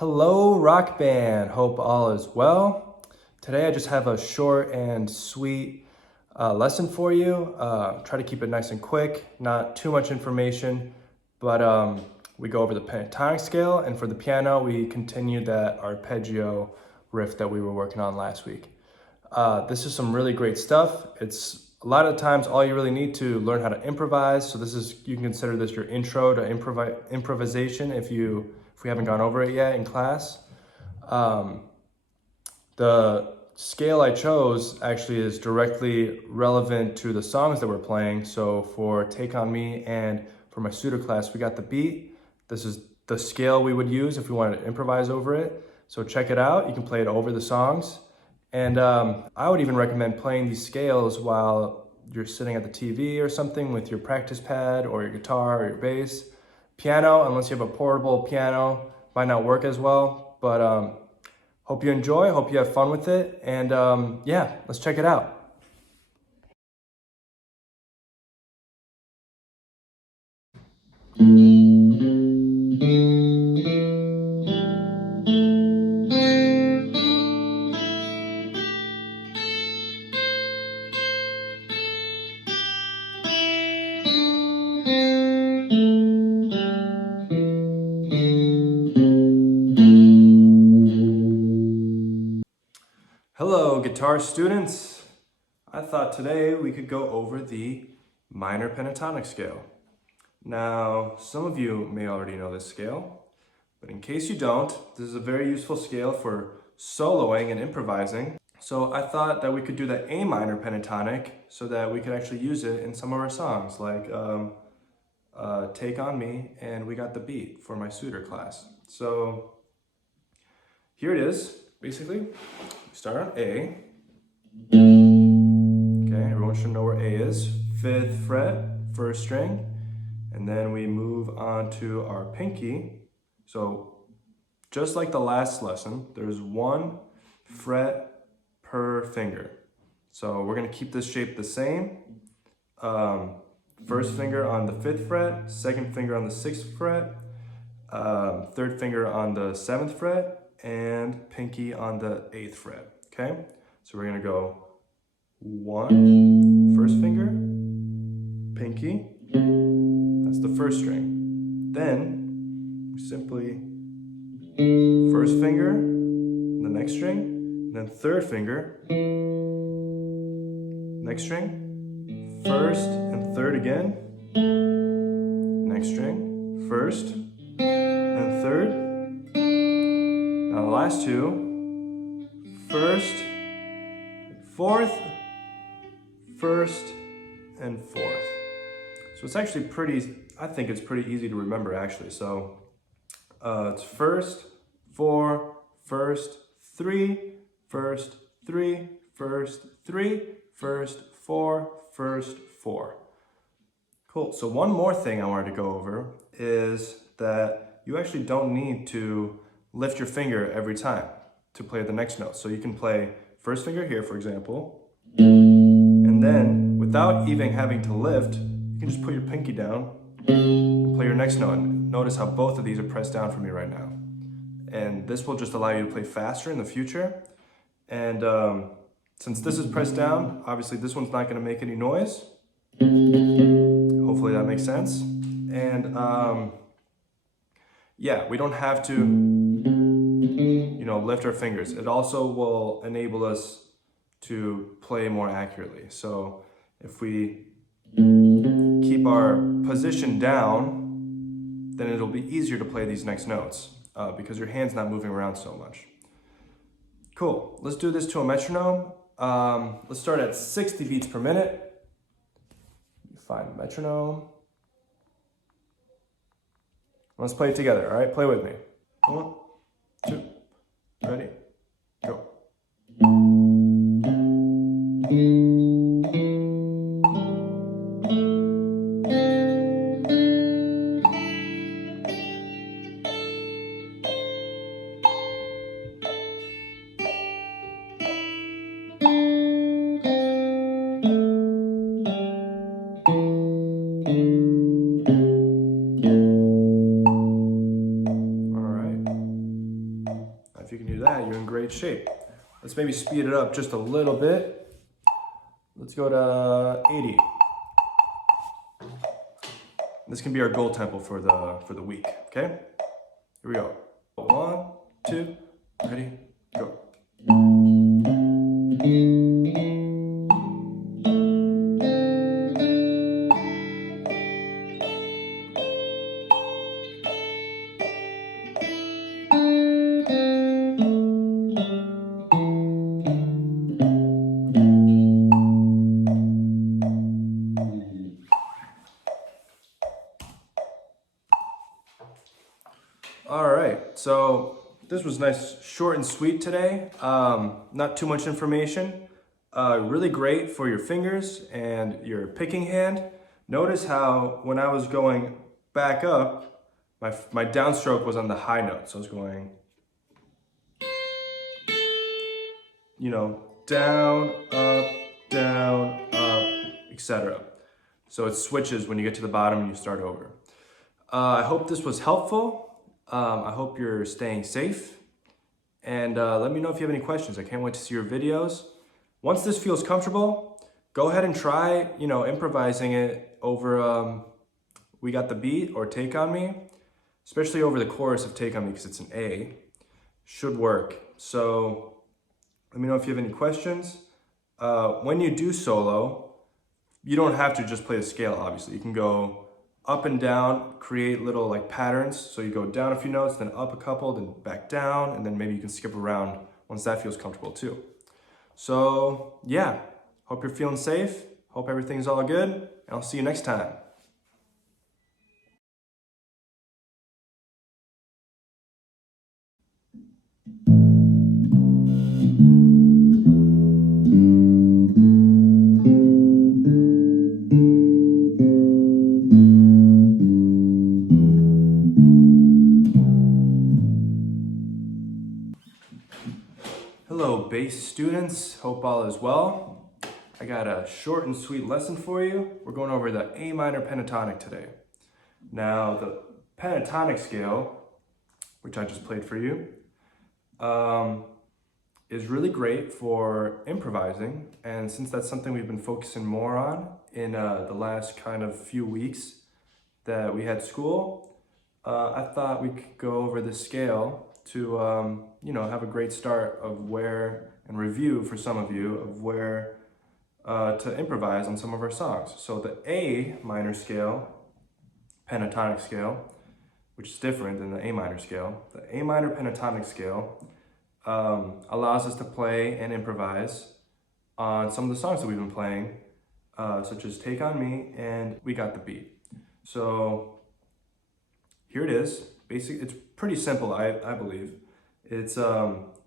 Hello, rock band. Hope all is well. Today I just have a short and sweet lesson for you. Try to keep it nice and quick, not too much information, but we go over the pentatonic scale, and for the piano, we continue that arpeggio riff that we were working on last week. This is some really great stuff. It's a lot of times all you really need to learn how to improvise. So you can consider this your intro to improvisation if we haven't gone over it yet in class. The scale I chose actually is directly relevant to the songs that we're playing. So for Take On Me and for my Suder class, we got the beat. This is the scale we would use if we wanted to improvise over it. So check it out. You can play it over the songs. And I would even recommend playing these scales while you're sitting at the TV or something with your practice pad or your guitar or your bass. Piano, unless you have a portable piano, might not work as well, but hope you enjoy, hope you have fun with it, and yeah, let's check it out. Hello, guitar students. I thought today we could go over the minor pentatonic scale. Now, some of you may already know this scale, but in case you don't, this is a very useful scale for soloing and improvising. So I thought that we could do the A minor pentatonic so that we could actually use it in some of our songs, like Take On Me, and we got the beat for my Suder class. So here it is, basically. We start on A. Okay, everyone should know where A is. 5th fret, 1st string. And then we move on to our pinky. So just like the last lesson, there's 1 fret per finger. So we're gonna keep this shape the same. 1st finger on the 5th fret, 2nd finger on the 6th fret, 3rd finger on the 7th fret, and pinky on the 8th fret, okay? So we're gonna go 1, 1st finger, pinky, that's the 1st string. Then, we simply 1st finger, the next string, then 3rd finger, next string, 1st and 3rd again, next string, 1st and 3rd. Now the last two, 1st, 4th, 1st, and 4th. So it's actually I think it's pretty easy to remember actually. So it's 1st, 4, 1st, 3, 1st, 3, 1st, 3, 1st, 4, 1st, 4. Cool, so one more thing I wanted to go over is that you actually don't need to lift your finger every time to play the next note. So you can play 1st finger here, for example, and then without even having to lift, you can just put your pinky down and play your next note. And notice how both of these are pressed down for me right now. And this will just allow you to play faster in the future. And since this is pressed down, obviously this one's not gonna make any noise. Hopefully that makes sense. And yeah, we don't have to lift our fingers. It also will enable us to play more accurately. So if we keep our position down, then it'll be easier to play these next notes because your hand's not moving around so much. Cool, let's do this to a metronome. Let's start at 60 beats per minute. Find the metronome. Let's play it together, all right? Play with me. 1, 2, ready, go. if you can do that, you're in great shape. Let's maybe speed it up just a little bit. Let's go to 80. This can be our goal tempo for the week, okay? Here we go. 1, 2, ready, go. All right, so this was nice, short and sweet today. Not too much information. Really great for your fingers and your picking hand. Notice how when I was going back up, my downstroke was on the high note. So I was going, you know, down, up, etc. So it switches when you get to the bottom and you start over. I hope this was helpful. I hope you're staying safe, and let me know if you have any questions. I can't wait to see your videos. Once this feels comfortable, go ahead and try, you know, improvising it over We Got the Beat or Take On Me, especially over the chorus of Take On Me because it's an A. Should work. So let me know if you have any questions. When you do solo, you don't have to just play the scale, obviously. You can go up and down, create little like patterns. So you go down a few notes, then up a couple, then back down, and then maybe you can skip around once that feels comfortable too. So yeah, hope you're feeling safe. Hope everything's all good, and I'll see you next time. Hello, bass students. Hope all is well. I got a short and sweet lesson for you. We're going over the A minor pentatonic today. Now, the pentatonic scale, which I just played for you, is really great for improvising. And since that's something we've been focusing more on in the last kind of few weeks that we had school, I thought we could go over the scale to you know, have a great start of where, and review for some of you, of where to improvise on some of our songs. So the A minor scale, pentatonic scale, which is different than the A minor scale. The A minor pentatonic scale allows us to play and improvise on some of the songs that we've been playing, such as Take On Me and We Got the Beat. So here it is. Basically, it's pretty simple, I believe. It's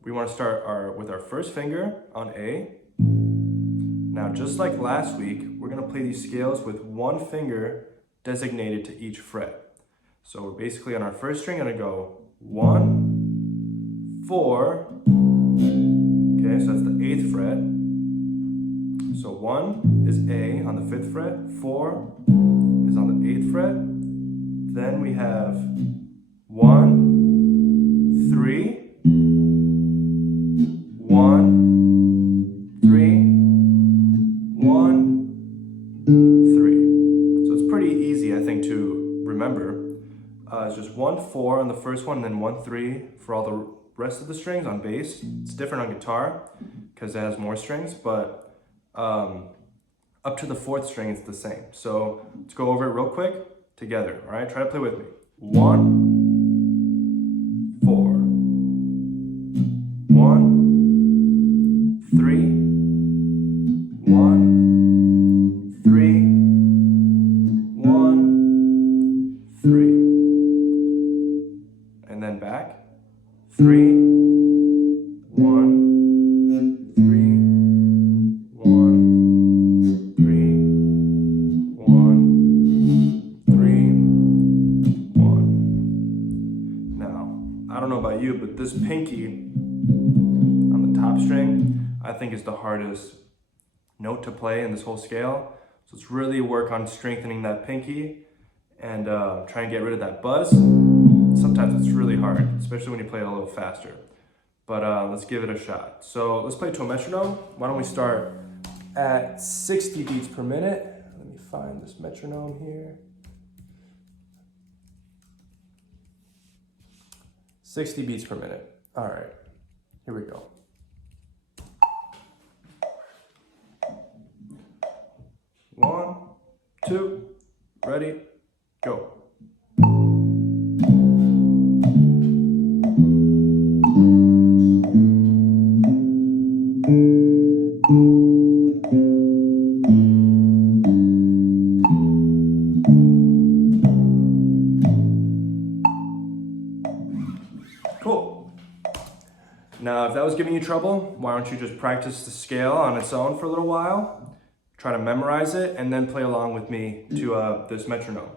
we want to start with our first finger on A. Now, just like last week, we're going to play these scales with one finger designated to each fret. So we're basically on our first string going to go 1, 4. Okay, so that's the 8th fret. So 1 is A on the 5th fret, 4 is on the 8th fret. Then we have 1, 3, 1, 3, 1, 3. So it's pretty easy, I think, to remember. It's just 1, 4 on the first one, and then 1, 3 for all the rest of the strings on bass. It's different on guitar because it has more strings, but up to the 4th string, it's the same. So let's go over it real quick together. All right, try to play with me. 1, 4, 1, 3, 1, 3, 1, 3, and then back. 3, 1, 3, 1, 3, 1, 3, 1. Now, I don't know about you, but this pinky on the top string, I think is the hardest note to play in this whole scale. So let's really work on strengthening that pinky and try and get rid of that buzz. Sometimes it's really hard, especially when you play it a little faster. but let's give it a shot. So let's play to a metronome. Why don't we start at 60 beats per minute. Let me find this metronome here. 60 beats per minute. All right, here we go. One, two, ready, go. Cool. Now, if that was giving you trouble, why don't you just practice the scale on its own for a little while, try to memorize it, and then play along with me to this metronome.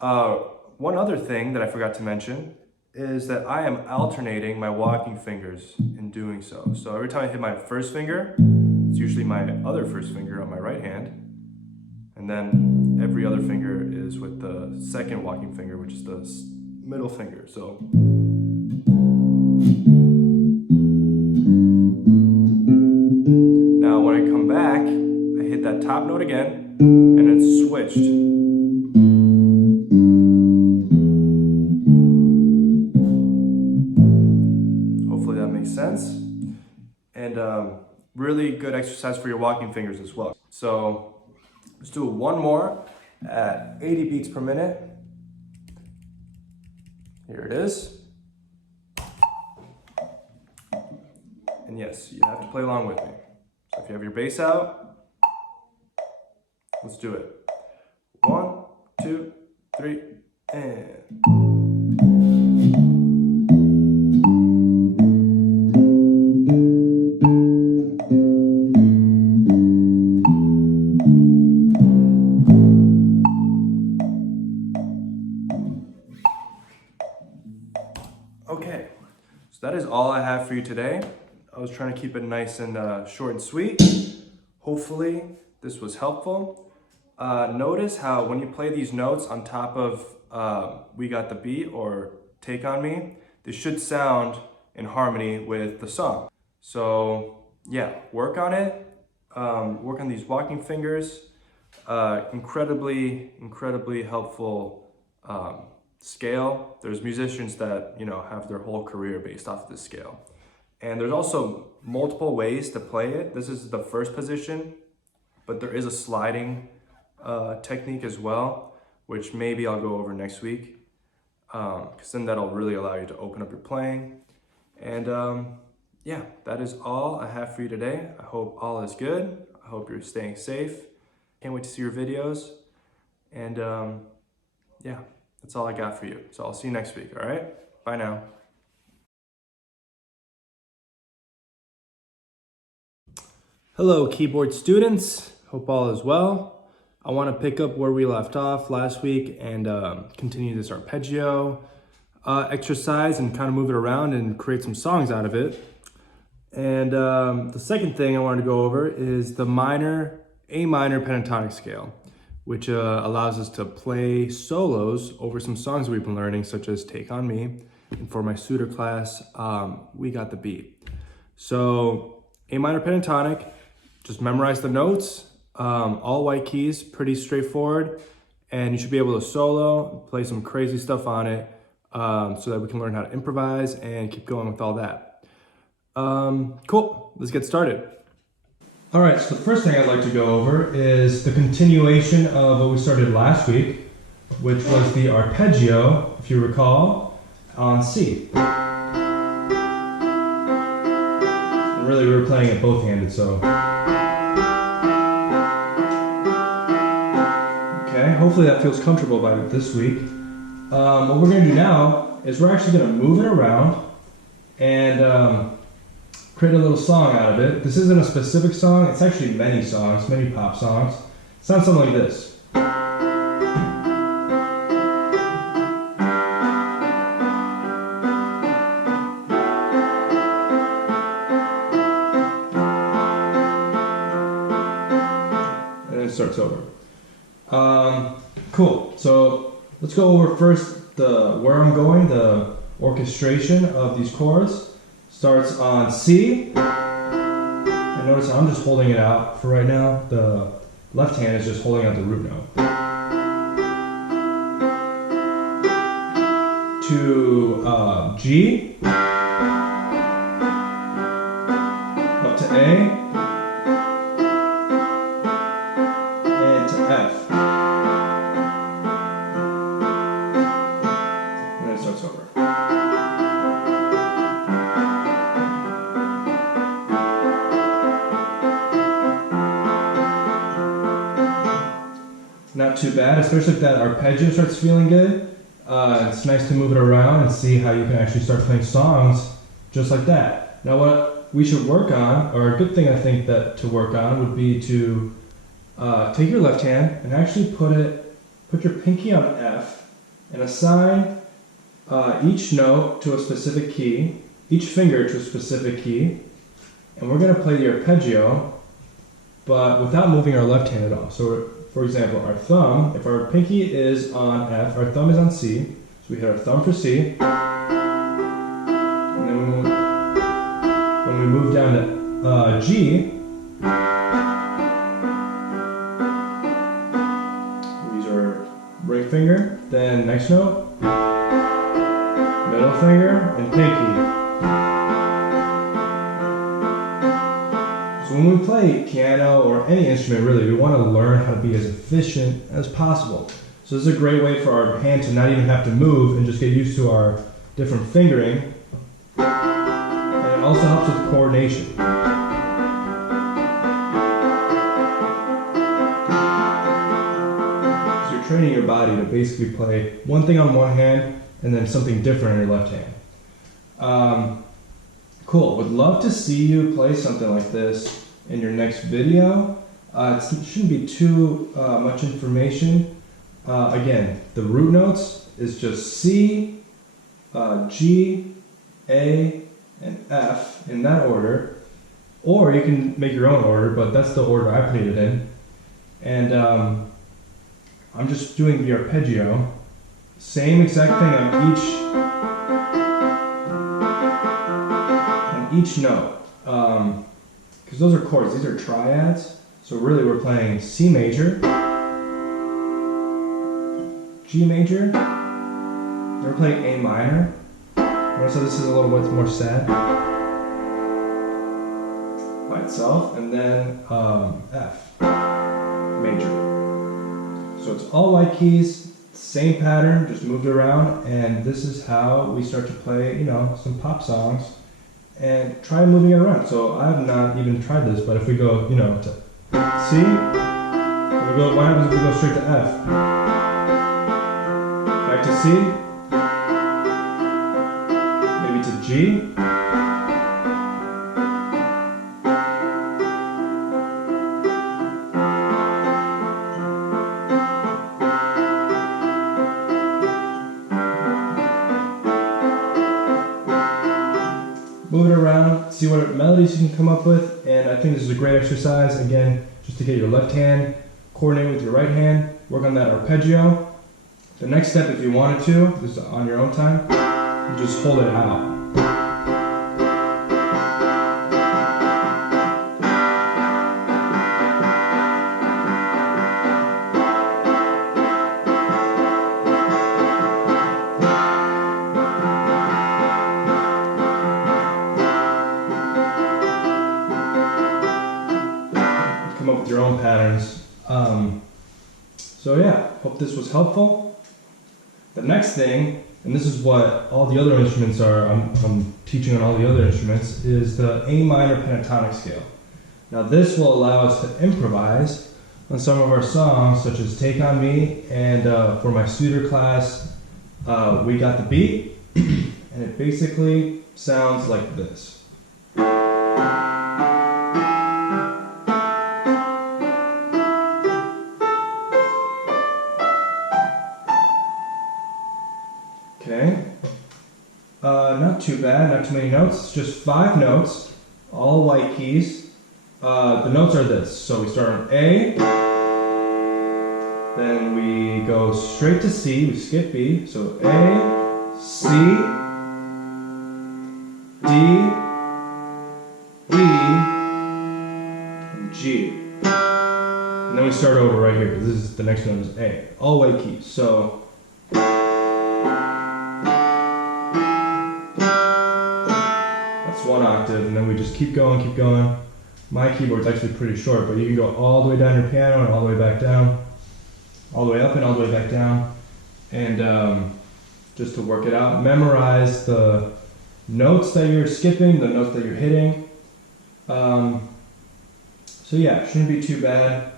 One other thing that I forgot to mention is that I am alternating my walking fingers in doing so. So every time I hit my first finger, it's usually my other first finger on my right hand, and then every other finger is with the second walking finger, which is the middle finger. So now when I come back, I hit that top note again, and it's switched. Hopefully that makes sense. And really good exercise for your walking fingers as well. So let's do one more at 80 beats per minute. Here it is. And yes, you have to play along with me. So if you have your bass out, let's do it. 1, 2, 3, and. Okay, so that is all I have for you today. I was trying to keep it nice and short and sweet. Hopefully this was helpful. Notice how when you play these notes on top of We Got the Beat or Take On Me, they should sound in harmony with the song. So yeah, work on it. Work on these walking fingers. Incredibly helpful scale. There's musicians that, you know, have their whole career based off of this scale. And there's also multiple ways to play it. This is the first position, but there is a sliding technique as well, which maybe I'll go over next week, because then that'll really allow you to open up your playing. And yeah, that is all I have for you today. I hope all is good. I hope you're staying safe. Can't wait to see your videos. And yeah, that's all I got for you. So I'll see you next week, all right? Bye now. Hello, keyboard students. Hope all is well. I want to pick up where we left off last week and continue this arpeggio exercise and kind of move it around and create some songs out of it. And the second thing I wanted to go over is the A minor pentatonic scale, which allows us to play solos over some songs we've been learning, such as Take On Me, and for my Suder class, We Got the Beat. So A minor pentatonic, just memorize the notes, all white keys, pretty straightforward, and you should be able to solo, play some crazy stuff on it, so that we can learn how to improvise and keep going with all that. Cool, let's get started. All right, so the first thing I'd like to go over is the continuation of what we started last week, which was the arpeggio, if you recall, on C. And really, we were playing it both-handed, so. Okay, hopefully that feels comfortable by this week. What we're gonna do now is we're actually gonna move it around and create a little song out of it. This isn't a specific song, it's actually many songs, many pop songs. It sounds something like this. And then it starts over. Cool, so let's go over first where I'm going, the orchestration of these chords. starts on C. And notice I'm just holding it out for right now. The left hand is just holding out the root note. To G. Up to A. And to F. And then it starts over. Not too bad, especially if that arpeggio starts feeling good. It's nice to move it around and see how you can actually start playing songs just like that. Now what we should work on, or a good thing I think that to work on, would be to take your left hand and actually put your pinky on F and assign each note to a specific key, each finger to a specific key, and we're going to play the arpeggio, but without moving our left hand at all. So for example, our thumb, if our pinky is on F, our thumb is on C, so we hit our thumb for C, and then when we move down to G, we use our ring finger, then next note, middle finger, and pinky. So when we play piano or any instrument really, we want to learn how to be as efficient as possible. So this is a great way for our hand to not even have to move and just get used to our different fingering. And it also helps with coordination. So you're training your body to basically play one thing on one hand and then something different on your left hand. Cool, would love to see you play something like this in your next video. It shouldn't be too much information. Again, the root notes is just C, G, A, and F in that order. Or you can make your own order, but that's the order I played it in. And I'm just doing the arpeggio. Same exact thing on each note, because those are chords, these are triads, so really we're playing C major, G major, then we're playing A minor, notice how this is a little bit more sad, by itself, and then F major. So it's all white keys, same pattern, just moved around, and this is how we start to play, you know, some pop songs. And try moving it around. So I have not even tried this, but if we go, you know, to C, we go, what happens if we go straight to F? Back to C, maybe to G, move it around, see what melodies you can come up with, and I think this is a great exercise, again, just to get your left hand, coordinate with your right hand, work on that arpeggio. The next step, if you wanted to, this is on your own time, you just hold it out. Come up with your own patterns. So yeah, hope this was helpful. The next thing, and this is what all the other instruments are, I'm teaching on all the other instruments, is the A minor pentatonic scale. Now this will allow us to improvise on some of our songs, such as Take On Me, and for my Suder class, We Got the Beat, and it basically sounds like this. Okay, not too bad, not too many notes, just 5 notes, all white keys. The notes are this, so we start on A, then we go straight to C, we skip B, so A, C, D, G. And then we start over right here, because this is the next note is A. All white keys. So that's one octave, and then we just keep going, keep going. My keyboard's actually pretty short, but you can go all the way down your piano and all the way back down, all the way up and all the way back down. And just to work it out, memorize the notes that you're skipping, the notes that you're hitting. So yeah, shouldn't be too bad.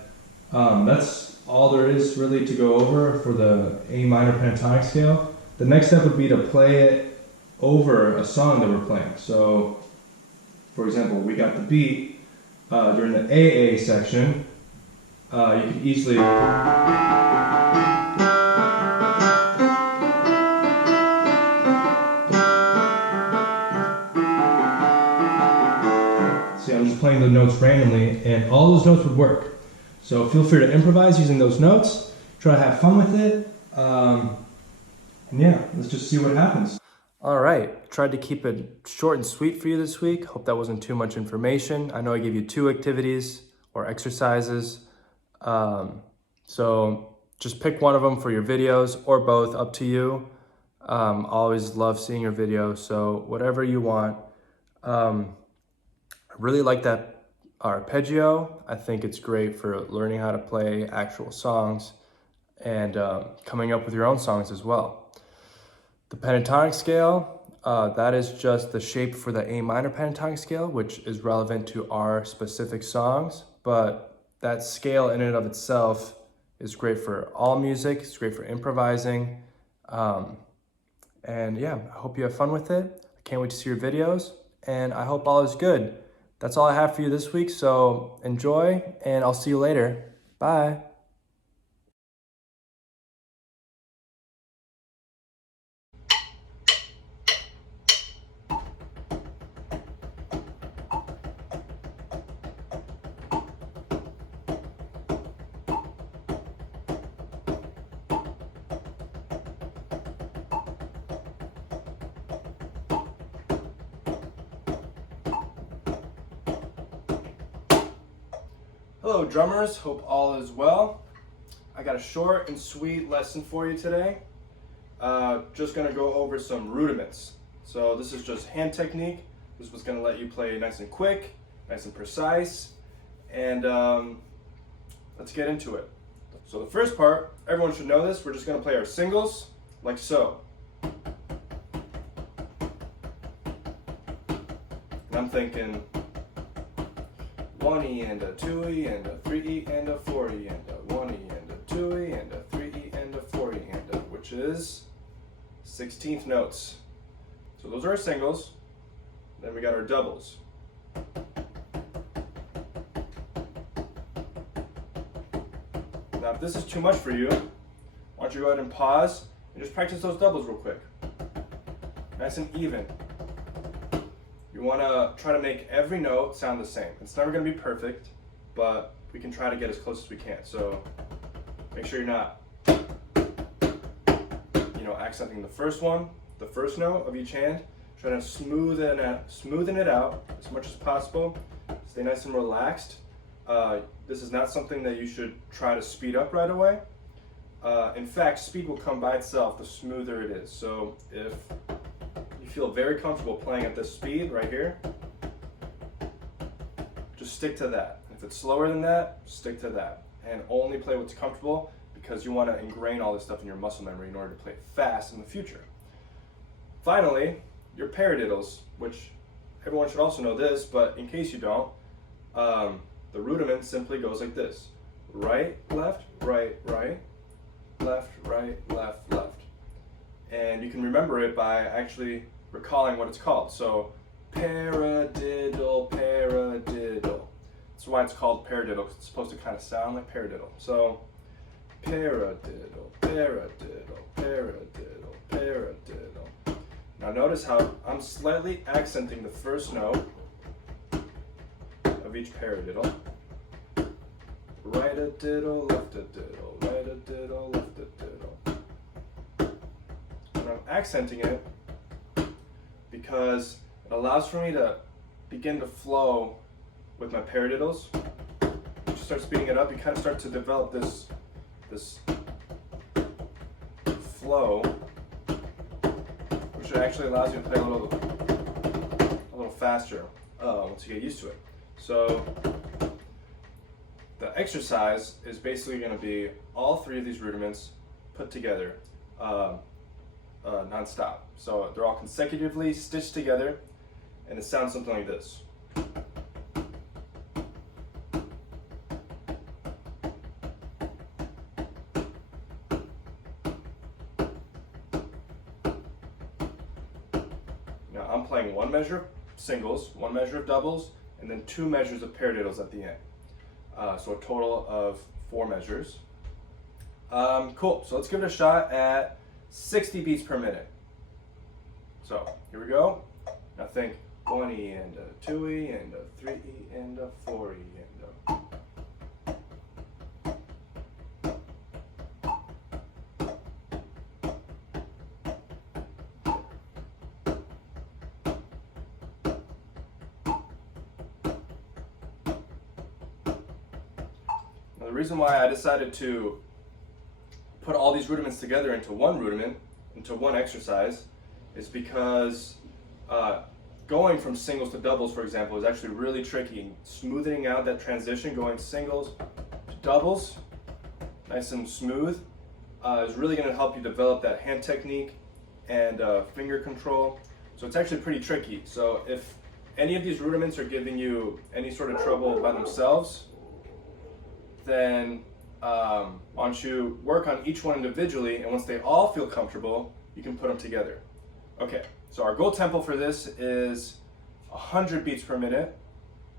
That's all there is really to go over for the A minor pentatonic scale. The next step would be to play it over a song that we're playing. So, for example, we got the beat during the AA section. You can easily see, I'm just playing the notes randomly, and all those notes would work. So feel free to improvise using those notes. Try to have fun with it. And yeah, let's just see what happens. All right, tried to keep it short and sweet for you this week. Hope that wasn't too much information. I know I gave you 2 activities or exercises. So just pick one of them for your videos or both, up to you. Always love seeing your videos, so whatever you want. I really like that arpeggio. I think it's great for learning how to play actual songs and coming up with your own songs as well. The pentatonic scale, that is just the shape for the A minor pentatonic scale, which is relevant to our specific songs, but that scale in and of itself is great for all music. It's great for improvising. And yeah, I hope you have fun with it. I can't wait to see your videos, and I hope all is good. That's all I have for you this week, so enjoy, and I'll see you later. Bye. Hello drummers, hope all is well. I got a short and sweet lesson for you today. Just gonna go over some rudiments. So this is just hand technique. This was gonna let you play nice and quick, nice and precise, and let's get into it. So the first part, everyone should know this, we're just gonna play our singles, like so. And I'm thinking 1E and a 2E and a 3E and a 4E and a 1E and a 2E and a 3E and a 4E and a, which is 16th notes. So those are our singles. Then we got our doubles. Now if this is too much for you, why don't you go ahead and pause and just practice those doubles real quick. Nice and even. You want to try to make every note sound the same. It's never going to be perfect, but we can try to get as close as we can. So make sure you're not, accenting the first one, the first note of each hand. Try to smoothen it out as much as possible. Stay nice and relaxed. This is not something that you should try to speed up right away. In fact, speed will come by itself the smoother it is. So if you feel very comfortable playing at this speed right here, just stick to that. If it's slower than that, stick to that. And only play what's comfortable, because you want to ingrain all this stuff in your muscle memory in order to play fast in the future. Finally, your paradiddles, which everyone should also know this, but in case you don't, the rudiment simply goes like this. Right, left, right, left, right, left, left. And you can remember it by actually recalling what it's called. So, paradiddle, paradiddle. That's why it's called paradiddle, because it's supposed to kind of sound like paradiddle. So, paradiddle, paradiddle, paradiddle, paradiddle. Now notice how I'm slightly accenting the first note of each paradiddle. Right a diddle, left a diddle, right a diddle, left a diddle. And I'm accenting it because it allows for me to begin to flow with my paradiddles start speeding it up, you kind of start to develop this flow, which actually allows you to play a little faster once you get used to it. So the exercise is basically going to be all three of these rudiments put together non-stop. So they're all consecutively stitched together, and it sounds something like this. Now I'm playing one measure of singles, one measure of doubles, and then 2 measures of paradiddles at the end. So a total of 4 measures. Cool, so let's give it a shot at 60 beats per minute. So here we go. Now think 1E and a 2E and a 3E and a 4E and a... Now the reason why I decided to put all these rudiments together into one rudiment, into one exercise, is because going from singles to doubles, for example, is actually really tricky. Smoothing out that transition, going singles to doubles, nice and smooth, is really going to help you develop that hand technique and finger control. So it's actually pretty tricky. So if any of these rudiments are giving you any sort of trouble by themselves, then why don't you work on each one individually, and once they all feel comfortable, you can put them together. Okay, so our goal tempo for this is 100 beats per minute,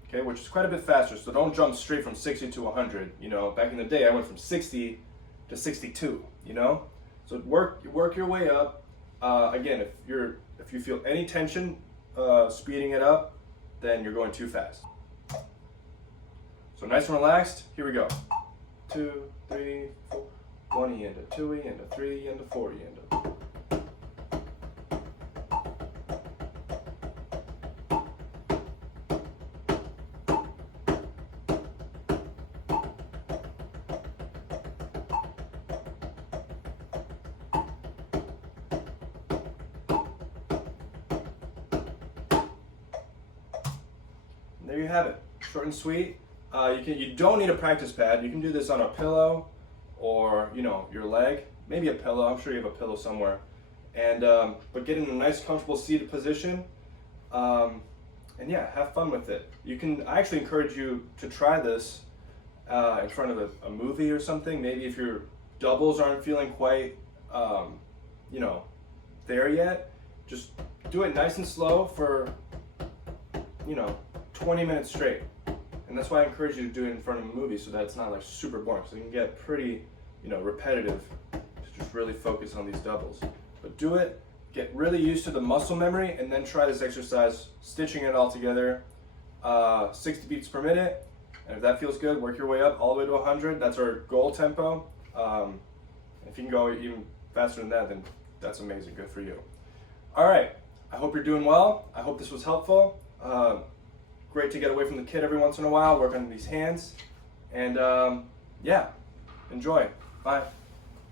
okay, which is quite a bit faster, so don't jump straight from 60 to 100. You know, back in the day, I went from 60 to 62, you know? So work your way up. Again, if you feel any tension speeding it up, then you're going too fast. So nice and relaxed, here we go. 2, 3, 4, 1E and a 2E and a 3E and a 4E and a... There you have it, short and sweet. You don't need a practice pad. You can do this on a pillow or, you know, your leg, maybe a pillow. I'm sure you have a pillow somewhere. And but get in a nice, comfortable seated position, and yeah, have fun with it. I actually encourage you to try this in front of a movie or something. Maybe if your doubles aren't feeling quite, you know, there yet, just do it nice and slow for, you know, 20 minutes straight. And that's why I encourage you to do it in front of a movie, so that it's not like super boring. So you can get pretty, you know, repetitive to just really focus on these doubles. But do it, get really used to the muscle memory, and then try this exercise, stitching it all together, 60 beats per minute. And if that feels good, work your way up all the way to 100. That's our goal tempo. If you can go even faster than that, then that's amazing, good for you. All right, I hope you're doing well. I hope this was helpful. Great to get away from the kit every once in a while, work on these hands, and yeah, enjoy. Bye.